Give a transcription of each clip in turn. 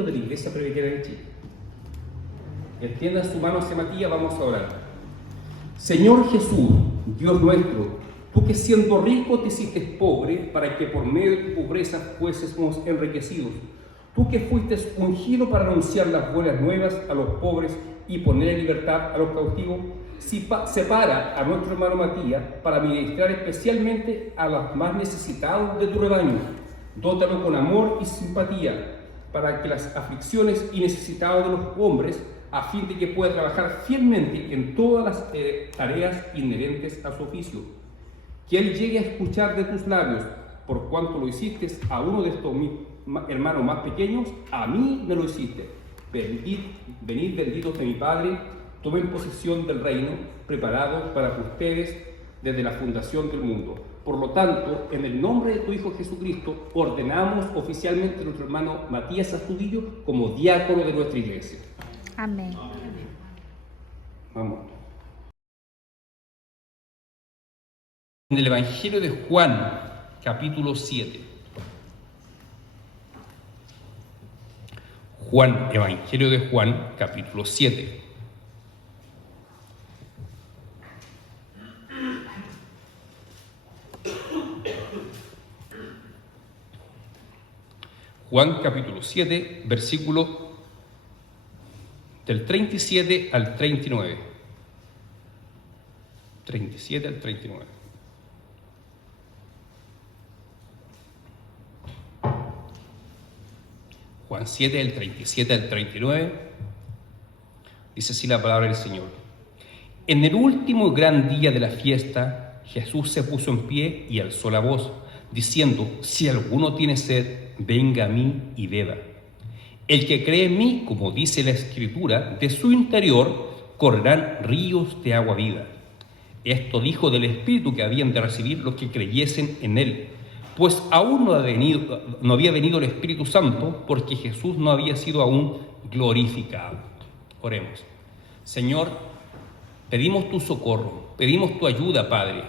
de la Iglesia Presbiteriana de Chile. Extienda su mano hacia Matías, vamos a orar. Señor Jesús, Dios nuestro, tú que siendo rico te hiciste pobre para que por medio de tu pobreza fuésemos enriquecidos. Tú que fuiste ungido para anunciar las buenas nuevas a los pobres y poner en libertad a los cautivos, separa a nuestro hermano Matías para ministrar especialmente a los más necesitados de tu rebaño. Dótalo con amor y simpatía para que las aflicciones y necesitados de los hombres, a fin de que pueda trabajar fielmente en todas las tareas inherentes a su oficio. Que él llegue a escuchar de tus labios: por cuanto lo hiciste a uno de estos hermanos más pequeños, a mí me lo hiciste. Venid benditos de mi Padre, tomen posesión del reino preparado para ustedes desde la fundación del mundo. Por lo tanto, en el nombre de tu Hijo Jesucristo, ordenamos oficialmente a nuestro hermano Matías Astudillo como diácono de nuestra iglesia. Amén. Vamos. En el Evangelio de Juan, capítulo 7. Evangelio de Juan, capítulo 7. Juan, capítulo 7, versículo del 37 al 39. 37 al 39. Juan 7, del 37 al 39, dice así la palabra del Señor. En el último gran día de la fiesta, Jesús se puso en pie y alzó la voz, diciendo: si alguno tiene sed, venga a mí y beba. El que cree en mí, como dice la Escritura, de su interior correrán ríos de agua viva. Esto dijo del Espíritu que habían de recibir los que creyesen en él, pues aún no había venido el Espíritu Santo, porque Jesús no había sido aún glorificado. Oremos. Señor, pedimos tu socorro, pedimos tu ayuda, Padre,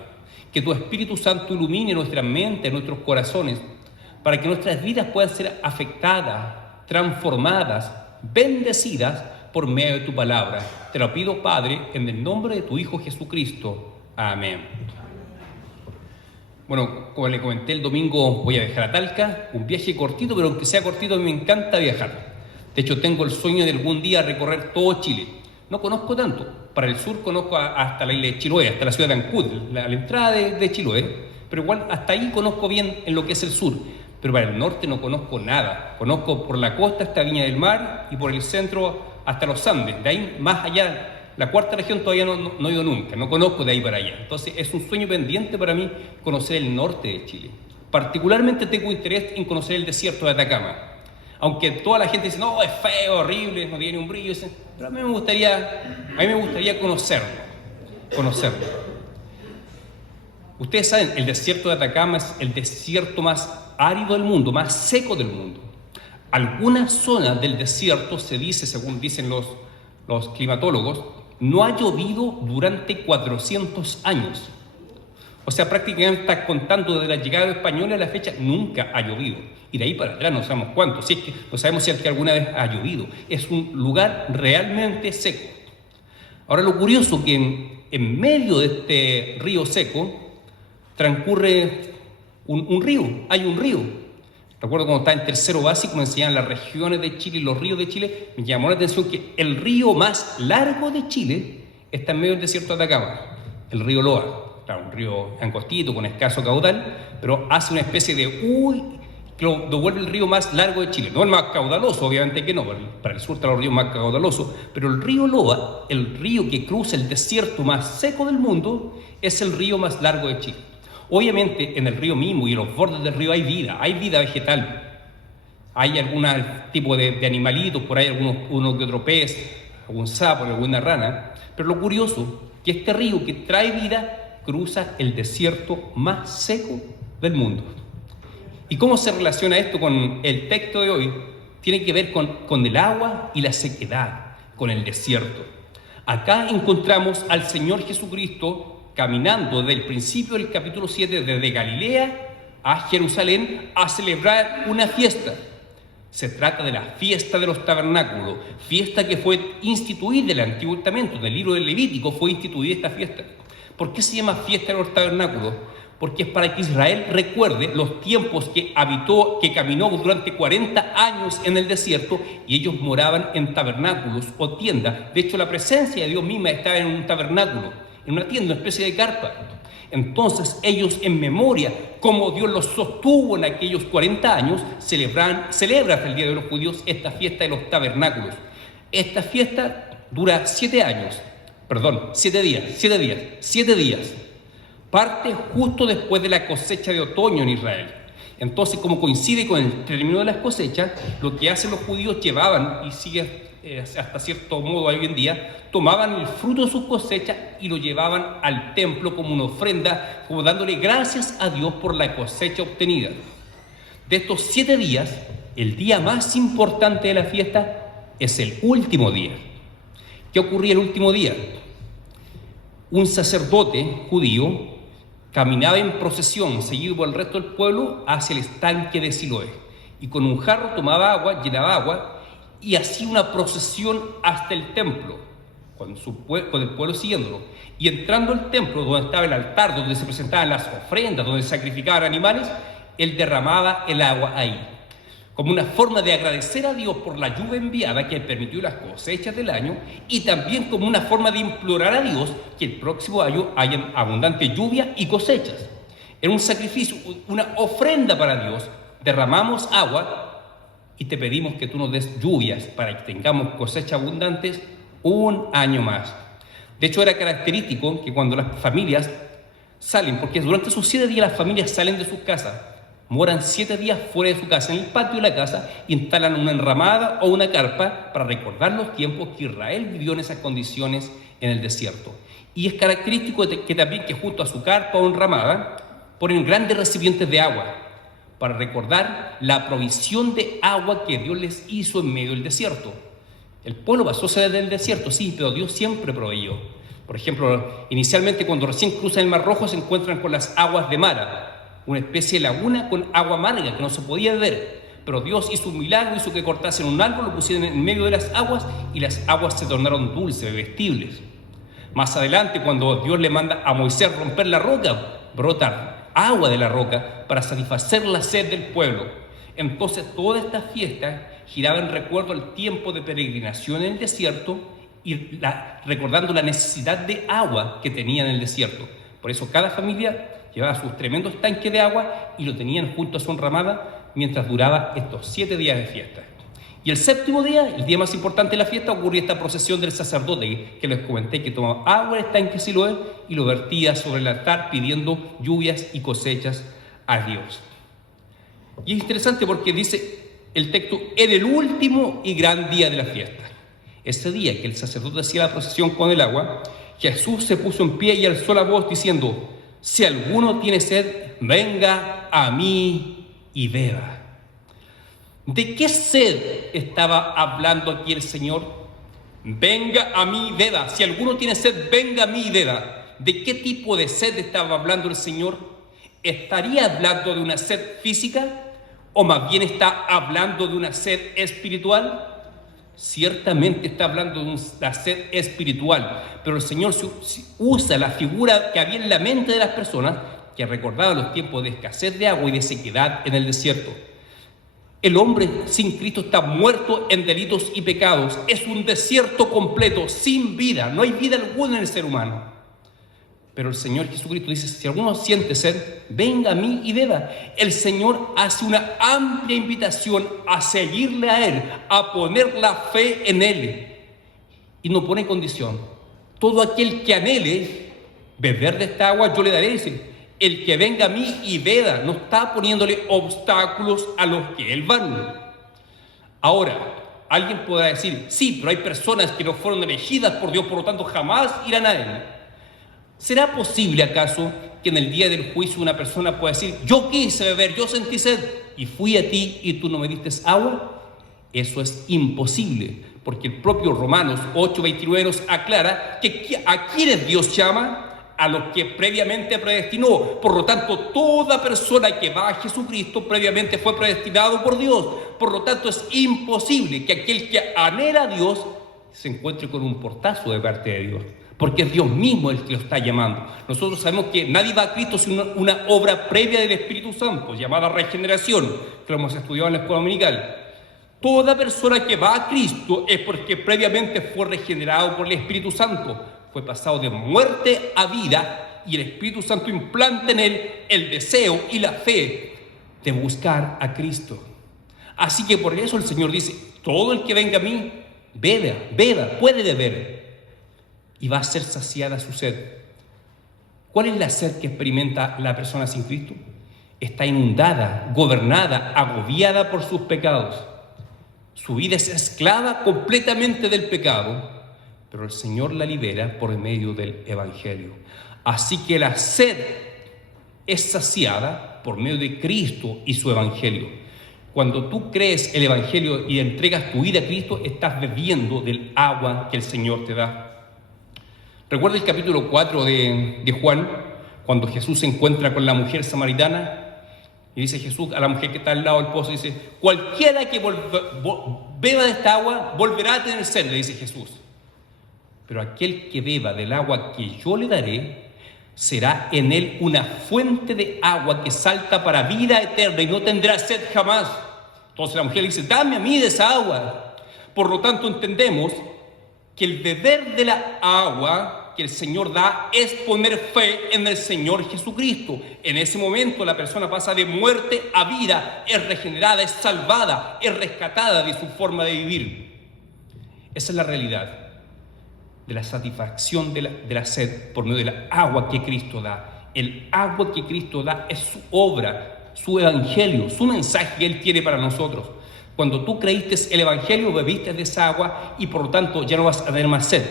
que tu Espíritu Santo ilumine nuestra mente, nuestros corazones, para que nuestras vidas puedan ser afectadas, transformadas, bendecidas por medio de tu palabra. Te lo pido, Padre, en el nombre de tu Hijo Jesucristo. Amén. Bueno, como le comenté el domingo, voy a viajar a Talca, un viaje cortito, pero aunque sea cortito, me encanta viajar. De hecho, tengo el sueño de algún día recorrer todo Chile. No conozco tanto. Para el sur conozco hasta la isla de Chiloé, hasta la ciudad de Ancud, la entrada de Chiloé, pero igual hasta ahí conozco bien en lo que es el sur. Pero para el norte no conozco nada. Conozco por la costa hasta Viña del Mar y por el centro hasta los Andes. De ahí más allá, la cuarta región todavía no he ido nunca, no conozco de ahí para allá. Entonces es un sueño pendiente para mí conocer el norte de Chile. Particularmente tengo interés en conocer el desierto de Atacama. Aunque toda la gente dice: no, es feo, horrible, no tiene un brillo. Pero a mí me gustaría conocerlo. Ustedes saben, el desierto de Atacama es el desierto más árido del mundo, más seco del mundo. Algunas zonas del desierto se dice, según dicen los climatólogos, no ha llovido durante 400 años. O sea, prácticamente está contando desde la llegada de los españoles a la fecha, nunca ha llovido. Y de ahí para atrás no sabemos cuánto, si es que no sabemos si es que alguna vez ha llovido. Es un lugar realmente seco. Ahora, lo curioso que en medio de este río seco transcurre un río, hay un río. Recuerdo cuando estaba en tercero básico, me enseñaban las regiones de Chile y los ríos de Chile. Me llamó la atención que el río más largo de Chile está en medio del desierto de Atacama, el río Loa. Claro, un río angostito con escaso caudal, pero hace una especie de que lo devuelve el río más largo de Chile. No el más caudaloso, obviamente que no, para el sur están los ríos más caudalosos, pero el río Loa, el río que cruza el desierto más seco del mundo, es el río más largo de Chile. Obviamente en el río mismo y en los bordes del río hay vida vegetal. Hay algún tipo de animalitos, por ahí uno que otro pez, algún sapo, alguna rana. Pero lo curioso es que este río que trae vida cruza el desierto más seco del mundo. ¿Y cómo se relaciona esto con el texto de hoy? Tiene que ver con el agua y la sequedad, con el desierto. Acá encontramos al Señor Jesucristo caminando desde el principio del capítulo 7, desde Galilea a Jerusalén, a celebrar una fiesta. Se trata de la fiesta de los tabernáculos, fiesta que fue instituida en el Antiguo Testamento, en el libro del Levítico fue instituida esta fiesta. ¿Por qué se llama fiesta de los tabernáculos? Porque es para que Israel recuerde los tiempos que caminó durante 40 años en el desierto y ellos moraban en tabernáculos o tiendas. De hecho, la presencia de Dios misma estaba en un tabernáculo, en una tienda, una especie de carpa. Entonces ellos, en memoria, como Dios los sostuvo en aquellos 40 años, celebran hasta el Día de los Judíos esta fiesta de los tabernáculos. Esta fiesta dura 7 días. Parte justo después de la cosecha de otoño en Israel. Entonces, como coincide con el término de las cosechas, lo que hacen los judíos llevaban, y sigue hasta cierto modo hoy en día, tomaban el fruto de sus cosechas y lo llevaban al templo como una ofrenda, como dándole gracias a Dios por la cosecha obtenida. De estos 7 días, el día más importante de la fiesta es el último día. ¿Qué ocurría el último día? Un sacerdote judío caminaba en procesión, seguido por el resto del pueblo, hacia el estanque de Siloé. Y con un jarro tomaba agua, llenaba agua, y hacía una procesión hasta el templo, con el pueblo siguiéndolo. Y entrando al templo, donde estaba el altar, donde se presentaban las ofrendas, donde se sacrificaban animales, él derramaba el agua ahí, como una forma de agradecer a Dios por la lluvia enviada que permitió las cosechas del año, y también como una forma de implorar a Dios que el próximo año haya abundante lluvia y cosechas. Era un sacrificio, una ofrenda para Dios. Derramamos agua y te pedimos que tú nos des lluvias para que tengamos cosechas abundantes un año más. De hecho, era característico que cuando las familias salen, porque durante esos 7 días las familias salen de sus casas, moran 7 días fuera de su casa, en el patio de la casa, instalan una enramada o una carpa para recordar los tiempos que Israel vivió en esas condiciones en el desierto. Y es característico que también que junto a su carpa o enramada ponen grandes recipientes de agua para recordar la provisión de agua que Dios les hizo en medio del desierto. El pueblo pasó sed del desierto, sí, pero Dios siempre proveyó. Por ejemplo, inicialmente cuando recién cruzan el Mar Rojo se encuentran con las aguas de Mara, una especie de laguna con agua amarga que no se podía beber. Pero Dios hizo un milagro, hizo que cortasen un árbol, lo pusieron en medio de las aguas y las aguas se tornaron dulces, bebestibles. Más adelante, cuando Dios le manda a Moisés romper la roca, brota agua de la roca para satisfacer la sed del pueblo. Entonces toda esta fiesta giraba en recuerdo al tiempo de peregrinación en el desierto y recordando la necesidad de agua que tenían en el desierto. Por eso cada familia llevaba sus tremendos tanques de agua y lo tenían junto a su enramada mientras duraba estos 7 días de fiesta. Y el 7º día, el día más importante de la fiesta, ocurría esta procesión del sacerdote que les comenté, que tomaba agua del estanque Siloé y lo vertía sobre el altar pidiendo lluvias y cosechas a Dios. Y es interesante porque dice el texto, en el último y gran día de la fiesta. Ese día que el sacerdote hacía la procesión con el agua, Jesús se puso en pie y alzó la voz diciendo, si alguno tiene sed, venga a mí y beba. ¿De qué sed estaba hablando aquí el Señor? Venga a mí y beba. Si alguno tiene sed, venga a mí y beba. ¿De qué tipo de sed estaba hablando el Señor? ¿Estaría hablando de una sed física? ¿O más bien está hablando de una sed espiritual? Ciertamente está hablando de una sed espiritual, pero el Señor usa la figura que había en la mente de las personas que recordaba los tiempos de escasez de agua y de sequedad en el desierto. El hombre sin Cristo está muerto en delitos y pecados. Es un desierto completo, sin vida. No hay vida alguna en el ser humano. Pero el Señor Jesucristo dice, si alguno siente sed, venga a mí y beba. El Señor hace una amplia invitación a seguirle a Él, a poner la fe en Él. Y no pone condición. Todo aquel que anhele beber de esta agua, yo le daré. Dice, el que venga a mí y beba, no está poniéndole obstáculos a los que Él van. Ahora, alguien podrá decir, sí, pero hay personas que no fueron elegidas por Dios, por lo tanto jamás irán a Él. ¿Será posible acaso que en el día del juicio una persona pueda decir, yo quise beber, yo sentí sed y fui a ti y tú no me diste agua? Eso es imposible, porque el propio Romanos 8:29 nos aclara que a quienes Dios llama, a los que previamente predestinó. Por lo tanto, toda persona que va a Jesucristo previamente fue predestinado por Dios. Por lo tanto, es imposible que aquel que anhela a Dios se encuentre con un portazo de parte de Dios, porque es Dios mismo el que lo está llamando. Nosotros sabemos que nadie va a Cristo sin una obra previa del Espíritu Santo, llamada regeneración, que lo hemos estudiado en la escuela dominical. Toda persona que va a Cristo es porque previamente fue regenerado por el Espíritu Santo, fue pasado de muerte a vida, y el Espíritu Santo implanta en él el deseo y la fe de buscar a Cristo. Así que por eso el Señor dice: todo el que venga a mí, beba, puede beber, y va a ser saciada su sed. ¿Cuál es la sed que experimenta la persona sin Cristo? Está inundada, gobernada, agobiada por sus pecados. Su vida es esclava completamente del pecado, pero el Señor la libera por medio del Evangelio. Así que la sed es saciada por medio de Cristo y su Evangelio. Cuando tú crees el Evangelio y entregas tu vida a Cristo, estás bebiendo del agua que el Señor te da. Recuerda el capítulo 4 de Juan, cuando Jesús se encuentra con la mujer samaritana, y dice Jesús a la mujer que está al lado del pozo, dice: cualquiera que beba de esta agua volverá a tener sed, le dice Jesús. Pero aquel que beba del agua que yo le daré, será en él una fuente de agua que salta para vida eterna y no tendrá sed jamás. Entonces la mujer le dice: dame a mí de esa agua. Por lo tanto, entendemos que el beber de la agua que el Señor da es poner fe en el Señor Jesucristo. En ese momento la persona pasa de muerte a vida, es regenerada, es salvada, es rescatada de su forma de vivir. Esa es la realidad de la satisfacción de la sed por medio de la agua que Cristo da. El agua que Cristo da es su obra, su evangelio, su mensaje que Él tiene para nosotros. Cuando tú creíste el evangelio, bebiste de esa agua y por lo tanto ya no vas a tener más sed.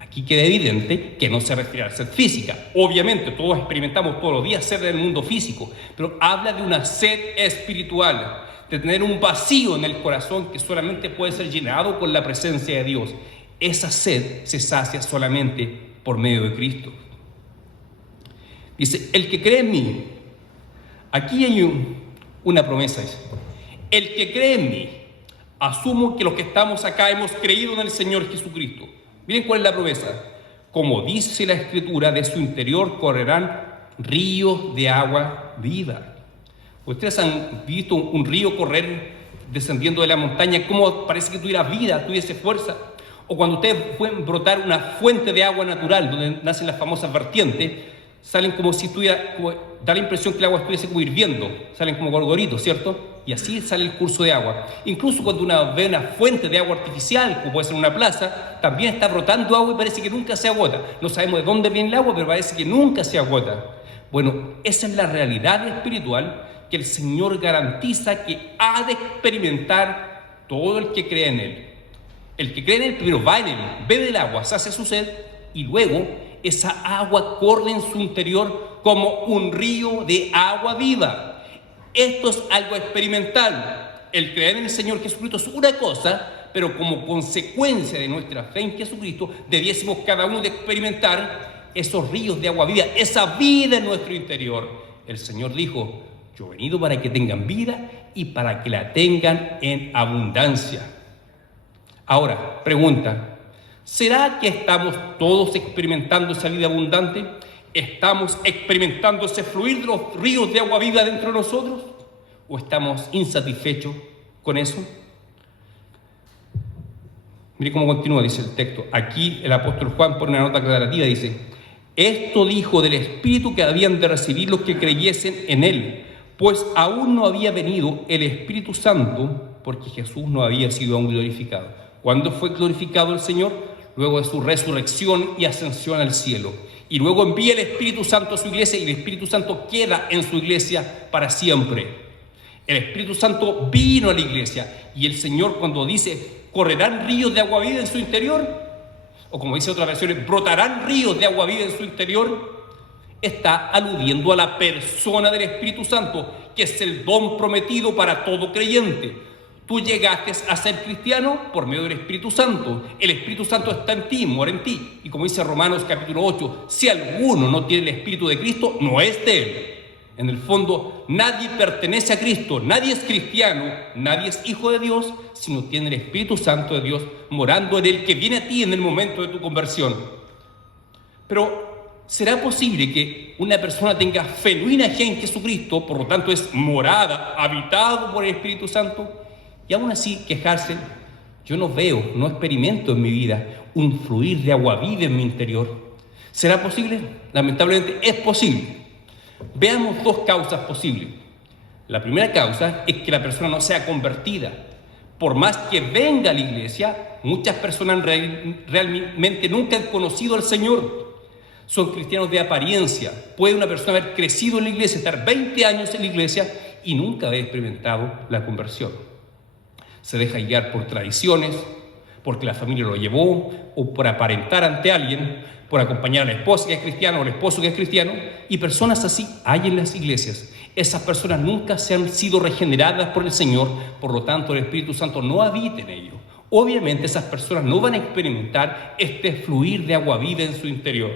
Aquí queda evidente que no se refiere a la sed física. Obviamente todos experimentamos todos los días sed en el mundo físico, pero habla de una sed espiritual, de tener un vacío en el corazón que solamente puede ser llenado con la presencia de Dios. Esa sed se sacia solamente por medio de Cristo. Dice: el que cree en mí. Aquí hay una promesa. Dice: el que cree en mí. Asumo que los que estamos acá hemos creído en el Señor Jesucristo. Miren cuál es la promesa. Como dice la Escritura, de su interior correrán ríos de agua viva. Ustedes han visto un río correr descendiendo de la montaña, cómo parece que tuviera vida, tuviese fuerza. O cuando ustedes pueden brotar una fuente de agua natural, donde nacen las famosas vertientes, salen como si da la impresión que el agua estuviese como hirviendo, salen como gorgoritos, ¿cierto? Y así sale el curso de agua. Incluso cuando uno ve una fuente de agua artificial, como puede ser una plaza, también está brotando agua y parece que nunca se agota. No sabemos de dónde viene el agua, pero parece que nunca se agota. Bueno, esa es la realidad espiritual que el Señor garantiza que ha de experimentar todo el que cree en Él. El que cree en Él primero va en Él, bebe del agua, sacia su sed, y luego esa agua corre en su interior como un río de agua viva. Esto es algo experimental. El creer en el Señor Jesucristo es una cosa, pero como consecuencia de nuestra fe en Jesucristo, debiésemos cada uno de experimentar esos ríos de agua viva, esa vida en nuestro interior. El Señor dijo: yo he venido para que tengan vida y para que la tengan en abundancia. Ahora, pregunta: ¿será que estamos todos experimentando esa vida abundante? ¿Estamos experimentando ese fluir de los ríos de agua viva dentro de nosotros? ¿O estamos insatisfechos con eso? Mire cómo continúa, dice el texto. Aquí el apóstol Juan pone una nota aclarativa, dice: esto dijo del Espíritu que habían de recibir los que creyesen en Él, pues aún no había venido el Espíritu Santo, porque Jesús no había sido aún glorificado. ¿Cuándo fue glorificado el Señor? Luego de su resurrección y ascensión al cielo. Y luego envía el Espíritu Santo a su iglesia, y el Espíritu Santo queda en su iglesia para siempre. El Espíritu Santo vino a la iglesia, y el Señor, cuando dice correrán ríos de agua viva en su interior, o como dice otra versión, brotarán ríos de agua viva en su interior, está aludiendo a la persona del Espíritu Santo, que es el don prometido para todo creyente. Tú llegaste a ser cristiano por medio del Espíritu Santo. El Espíritu Santo está en ti, mora en ti. Y como dice Romanos capítulo 8, si alguno no tiene el Espíritu de Cristo, no es de él. En el fondo, nadie pertenece a Cristo, nadie es cristiano, nadie es hijo de Dios, si no tiene el Espíritu Santo de Dios morando en él, que viene a ti en el momento de tu conversión. Pero, ¿será posible que una persona tenga genuina fe en Jesucristo, por lo tanto es morada, habitado por el Espíritu Santo, y aún así quejarse? Yo no veo, no experimento en mi vida un fluir de agua viva en mi interior. ¿Será posible? Lamentablemente es posible. Veamos dos causas posibles. La primera causa es que la persona no sea convertida. Por más que venga a la iglesia, muchas personas realmente nunca han conocido al Señor. Son cristianos de apariencia. Puede una persona haber crecido en la iglesia, estar 20 años en la iglesia y nunca haber experimentado la conversión. Se deja guiar por tradiciones, porque la familia lo llevó, o por aparentar ante alguien, por acompañar a la esposa que es cristiana o al esposo que es cristiano, y personas así hay en las iglesias. Esas personas nunca se han sido regeneradas por el Señor, por lo tanto el Espíritu Santo no habita en ellos. Obviamente esas personas no van a experimentar este fluir de agua viva en su interior.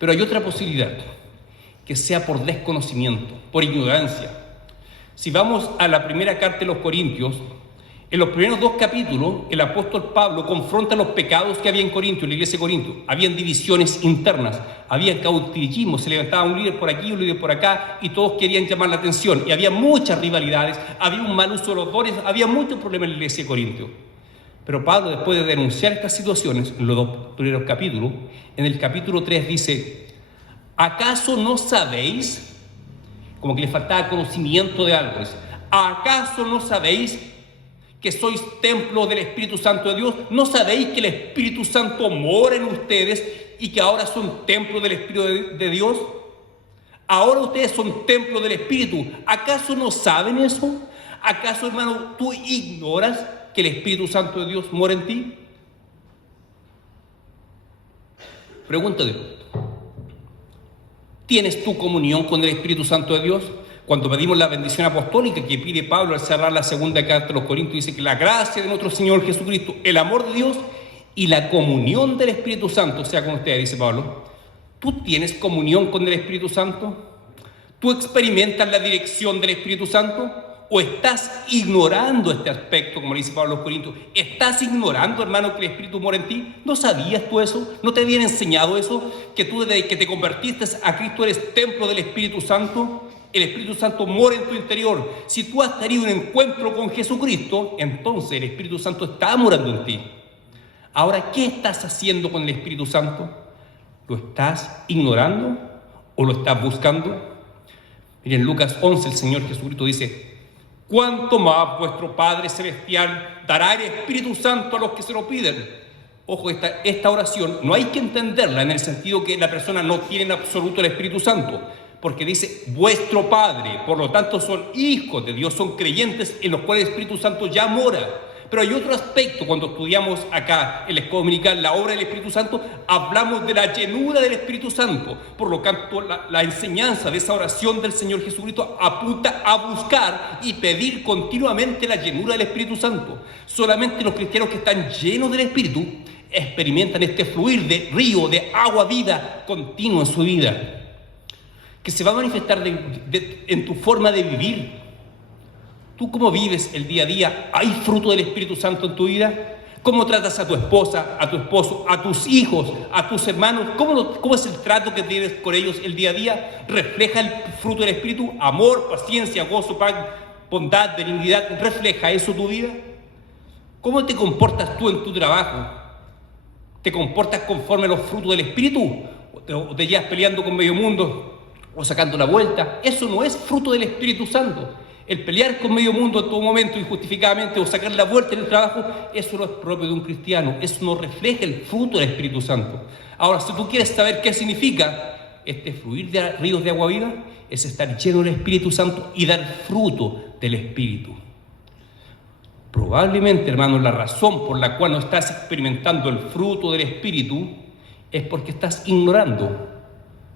Pero hay otra posibilidad, que sea por desconocimiento, por ignorancia. Si vamos a la primera carta de los Corintios, en los primeros 2 capítulos, el apóstol Pablo confronta los pecados que había en Corinto, en la iglesia de Corinto. Habían divisiones internas, había caudillismo, se levantaba un líder por aquí, un líder por acá, y todos querían llamar la atención. Y había muchas rivalidades, había un mal uso de los dones, había muchos problemas en la iglesia de Corinto. Pero Pablo, después de denunciar estas situaciones, en los 2 primeros capítulos, en el capítulo 3 dice: ¿acaso no sabéis? Como que les faltaba conocimiento de algo. ¿Acaso no sabéis que sois templo del Espíritu Santo de Dios? ¿No sabéis que el Espíritu Santo mora en ustedes y que ahora son templo del Espíritu de Dios? Ahora ustedes son templo del Espíritu. ¿Acaso no saben eso? ¿Acaso, hermano, tú ignoras que el Espíritu Santo de Dios mora en ti? Pregúntate, ¿tienes tu comunión con el Espíritu Santo de Dios? Cuando pedimos la bendición apostólica que pide Pablo al cerrar la segunda carta de los Corintios, dice que la gracia de nuestro Señor Jesucristo, el amor de Dios y la comunión del Espíritu Santo sea con ustedes, dice Pablo. ¿Tú tienes comunión con el Espíritu Santo? ¿Tú experimentas la dirección del Espíritu Santo? ¿O estás ignorando este aspecto, como le dice Pablo a los Corintios? ¿Estás ignorando, hermano, que el Espíritu mora en ti? ¿No sabías tú eso? ¿No te habían enseñado eso? Que tú desde que te convertiste a Cristo eres templo del Espíritu Santo. El Espíritu Santo mora en tu interior. Si tú has tenido un encuentro con Jesucristo, entonces el Espíritu Santo está morando en ti. Ahora, ¿qué estás haciendo con el Espíritu Santo? ¿Lo estás ignorando o lo estás buscando? Miren, Lucas 11, el Señor Jesucristo dice: ¿cuánto más vuestro Padre Celestial dará el Espíritu Santo a los que se lo piden? Ojo, esta oración no hay que entenderla en el sentido que la persona no tiene en absoluto el Espíritu Santo, porque dice vuestro Padre, por lo tanto son hijos de Dios, son creyentes en los cuales el Espíritu Santo ya mora. Pero hay otro aspecto, cuando estudiamos acá en la escuela dominical la obra del Espíritu Santo, hablamos de la llenura del Espíritu Santo. Por lo tanto, la enseñanza de esa oración del Señor Jesucristo apunta a buscar y pedir continuamente la llenura del Espíritu Santo. Solamente los cristianos que están llenos del Espíritu experimentan este fluir de río, de agua viva continua en su vida, que se va a manifestar en tu forma de vivir. ¿Tú cómo vives el día a día? ¿Hay fruto del Espíritu Santo en tu vida? ¿Cómo tratas a tu esposa, a tu esposo, a tus hijos, a tus hermanos? ¿Cómo es el trato que tienes con ellos el día a día? ¿Refleja el fruto del Espíritu? Amor, paciencia, gozo, paz, bondad, benignidad. ¿Refleja eso tu vida? ¿Cómo te comportas tú en tu trabajo? ¿Te comportas conforme a los frutos del Espíritu? ¿O te llevas peleando con medio mundo o sacando la vuelta? Eso no es fruto del Espíritu Santo. El pelear con medio mundo en todo momento injustificadamente o sacar la vuelta en el trabajo, eso no es propio de un cristiano, eso no refleja el fruto del Espíritu Santo. Ahora, si tú quieres saber qué significa este fluir de ríos de agua viva, es estar lleno del Espíritu Santo y dar fruto del Espíritu. Probablemente, hermanos, la razón por la cual no estás experimentando el fruto del Espíritu es porque estás ignorando,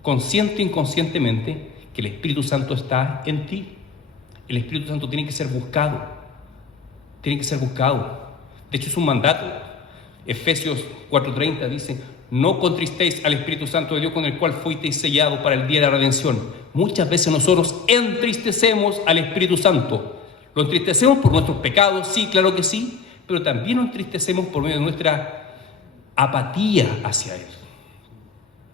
consciente e inconscientemente, que el Espíritu Santo está en ti. El Espíritu Santo tiene que ser buscado. tiene que ser buscado. De hecho, es un mandato. Efesios 4:30 dice: no contristéis al Espíritu Santo de Dios, con el cual fuisteis sellados para el día de la redención. Muchas veces nosotros entristecemos al Espíritu Santo. Lo entristecemos por nuestros pecados, sí, claro que sí, pero también lo entristecemos por medio de nuestra apatía hacia Él.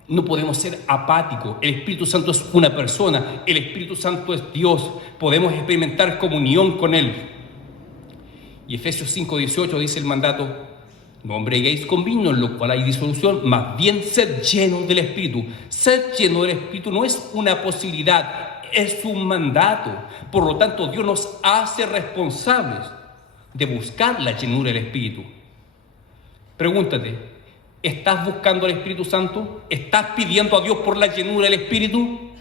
No podemos ser apáticos. El Espíritu Santo es una persona, el Espíritu Santo es Dios. Podemos experimentar comunión con Él. Y Efesios 5:18 dice el mandato: no embriaguéis con vino, en lo cual hay disolución, más bien sed llenos del Espíritu. Ser lleno del Espíritu no es una posibilidad, es un mandato. Por lo tanto, Dios nos hace responsables de buscar la llenura del Espíritu. Pregúntate: ¿estás buscando al Espíritu Santo? ¿Estás pidiendo a Dios por la llenura del Espíritu?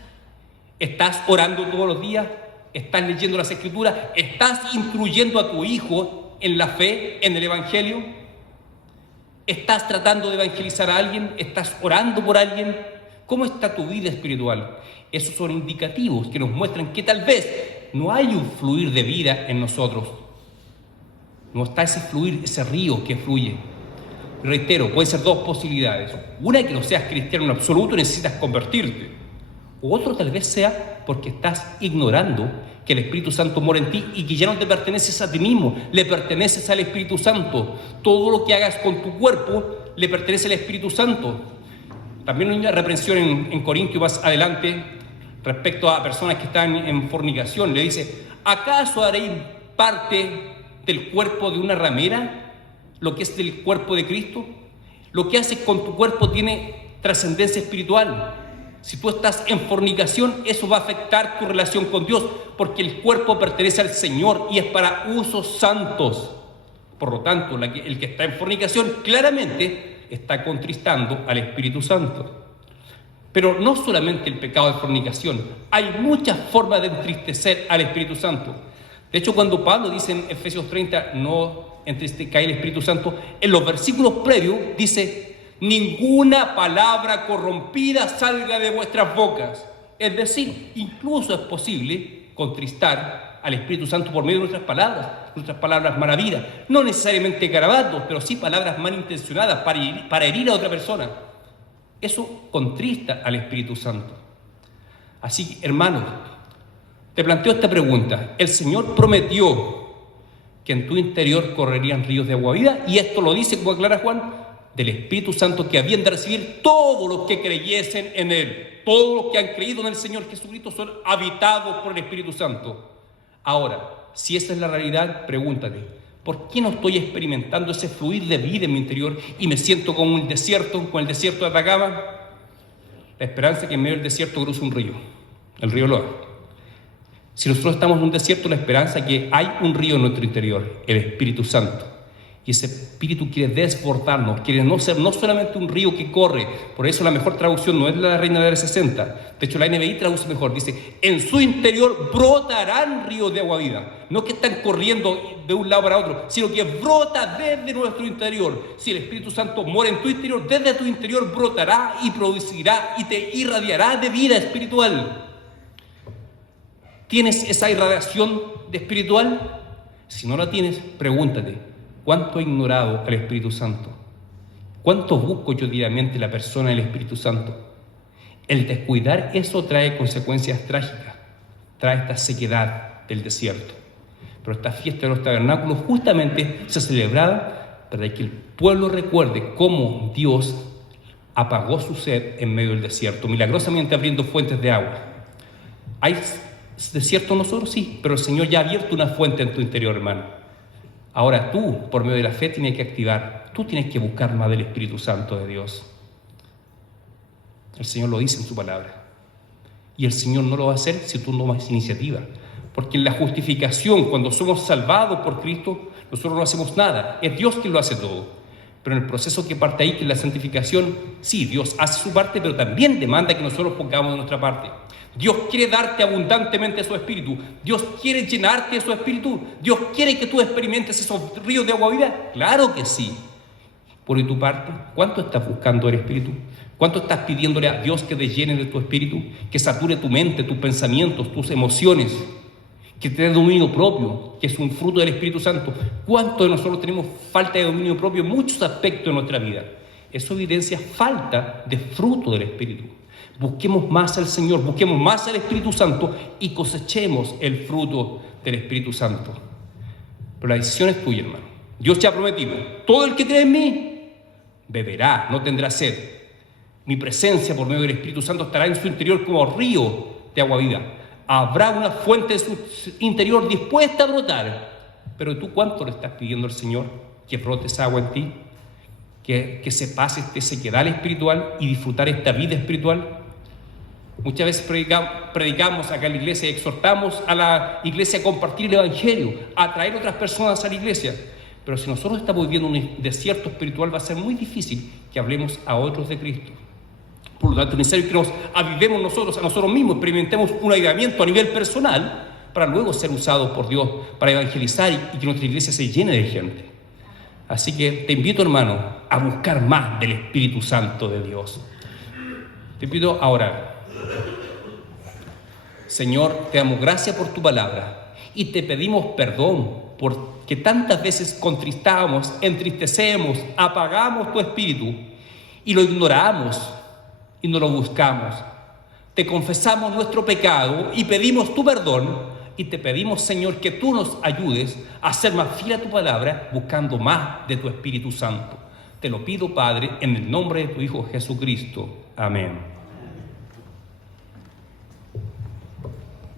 ¿Estás orando todos los días? ¿Estás leyendo las Escrituras? ¿Estás instruyendo a tu hijo en la fe, en el Evangelio? ¿Estás tratando de evangelizar a alguien? ¿Estás orando por alguien? ¿Cómo está tu vida espiritual? Esos son indicativos que nos muestran que tal vez no hay un fluir de vida en nosotros. No está ese fluir, ese río que fluye. Reitero, pueden ser dos posibilidades. Una, que no seas cristiano en absoluto y necesitas convertirte. O otro, tal vez sea porque estás ignorando que el Espíritu Santo mora en ti y que ya no te perteneces a ti mismo, le perteneces al Espíritu Santo. Todo lo que hagas con tu cuerpo le pertenece al Espíritu Santo. También hay una reprensión en Corintios más adelante respecto a personas que están en fornicación. Le dice: ¿acaso haréis parte del cuerpo de una ramera, lo que es del cuerpo de Cristo? Lo que haces con tu cuerpo tiene trascendencia espiritual. Si tú estás en fornicación, eso va a afectar tu relación con Dios, porque el cuerpo pertenece al Señor y es para usos santos. Por lo tanto, el que está en fornicación claramente está contristando al Espíritu Santo. Pero no solamente el pecado de fornicación, hay muchas formas de entristecer al Espíritu Santo. De hecho, cuando Pablo dice en Efesios 30, no entristezcáis el Espíritu Santo, en los versículos previos dice: ninguna palabra corrompida salga de vuestras bocas. Es decir, incluso es posible contristar al Espíritu Santo por medio de nuestras palabras maravillas. No necesariamente garabatos, pero sí palabras malintencionadas para herir a otra persona. Eso contrista al Espíritu Santo. Así que, hermanos, te planteo esta pregunta. El Señor prometió que en tu interior correrían ríos de agua viva, y esto lo dice, como aclara Juan, del Espíritu Santo que habían de recibir todos los que creyesen en Él. Todos los que han creído en el Señor Jesucristo son habitados por el Espíritu Santo. Ahora, si esa es la realidad, pregúntate: ¿por qué no estoy experimentando ese fluir de vida en mi interior y me siento como un desierto, con el desierto de Atacama? La esperanza es que en medio del desierto cruce un río, el río Loa. Si nosotros estamos en un desierto, la esperanza es que hay un río en nuestro interior, el Espíritu Santo. Y ese Espíritu quiere desbordarnos, quiere no ser no solamente un río que corre. Por eso la mejor traducción no es la Reina Valera 60. De hecho, la NBI traduce mejor. Dice: en su interior brotarán ríos de agua viva. No que están corriendo de un lado para otro, sino que brota desde nuestro interior. Si el Espíritu Santo mora en tu interior, desde tu interior brotará y producirá y te irradiará de vida espiritual. ¿Tienes esa irradiación espiritual? Si no la tienes, pregúntate: ¿cuánto he ignorado al Espíritu Santo? ¿Cuánto busco yo diariamente la persona del Espíritu Santo? El descuidar eso trae consecuencias trágicas, trae esta sequedad del desierto. Pero esta fiesta de los tabernáculos justamente se celebraba para que el pueblo recuerde cómo Dios apagó su sed en medio del desierto, milagrosamente abriendo fuentes de agua. ¿Hay desierto en nosotros? Sí, pero el Señor ya ha abierto una fuente en tu interior, hermano. Ahora tú, por medio de la fe, tienes que activar. Tú tienes que buscar más del Espíritu Santo de Dios. El Señor lo dice en su palabra. Y el Señor no lo va a hacer si tú no tomas iniciativa. Porque en la justificación, cuando somos salvados por Cristo, nosotros no hacemos nada. Es Dios quien lo hace todo. Pero en el proceso que parte ahí, que es la santificación, sí, Dios hace su parte, pero también demanda que nosotros pongamos de nuestra parte. Dios quiere darte abundantemente su Espíritu. Dios quiere llenarte de su Espíritu. Dios quiere que tú experimentes esos ríos de agua viva. Claro que sí. Por tu parte, ¿cuánto estás buscando el Espíritu? ¿Cuánto estás pidiéndole a Dios que te llene de tu Espíritu? Que sature tu mente, tus pensamientos, tus emociones. que te dé dominio propio, que es un fruto del Espíritu Santo. ¿Cuántos de nosotros tenemos falta de dominio propio en muchos aspectos de nuestra vida? Eso evidencia falta de fruto del Espíritu. Busquemos más al Señor, busquemos más al Espíritu Santo y cosechemos el fruto del Espíritu Santo. Pero la decisión es tuya, hermano. Dios te ha prometido: todo el que cree en mí beberá, no tendrá sed. Mi presencia por medio del Espíritu Santo estará en su interior como río de agua viva. Habrá una fuente en su interior dispuesta a brotar. Pero tú, ¿cuánto le estás pidiendo al Señor que brote esa agua en ti? Que se pase este sequedal espiritual y disfrutar esta vida espiritual. Muchas veces predicamos acá en la iglesia y exhortamos a la iglesia a compartir el Evangelio, a traer otras personas a la iglesia. Pero si nosotros estamos viviendo un desierto espiritual, va a ser muy difícil que hablemos a otros de Cristo. Por lo tanto, es necesario que nos avivemos nosotros a nosotros mismos, experimentemos un avivamiento a nivel personal para luego ser usados por Dios para evangelizar y que nuestra iglesia se llene de gente. Así que te invito, hermano, a buscar más del Espíritu Santo de Dios. Te invito a orar. Señor, te damos gracias por tu palabra y te pedimos perdón porque tantas veces contristamos, entristecemos, apagamos tu Espíritu y lo ignoramos y no lo buscamos. Te confesamos nuestro pecado y pedimos tu perdón y te pedimos, Señor, que tú nos ayudes a ser más fiel a tu palabra, buscando más de tu Espíritu Santo. Te lo pido, Padre, en el nombre de tu Hijo Jesucristo. Amén.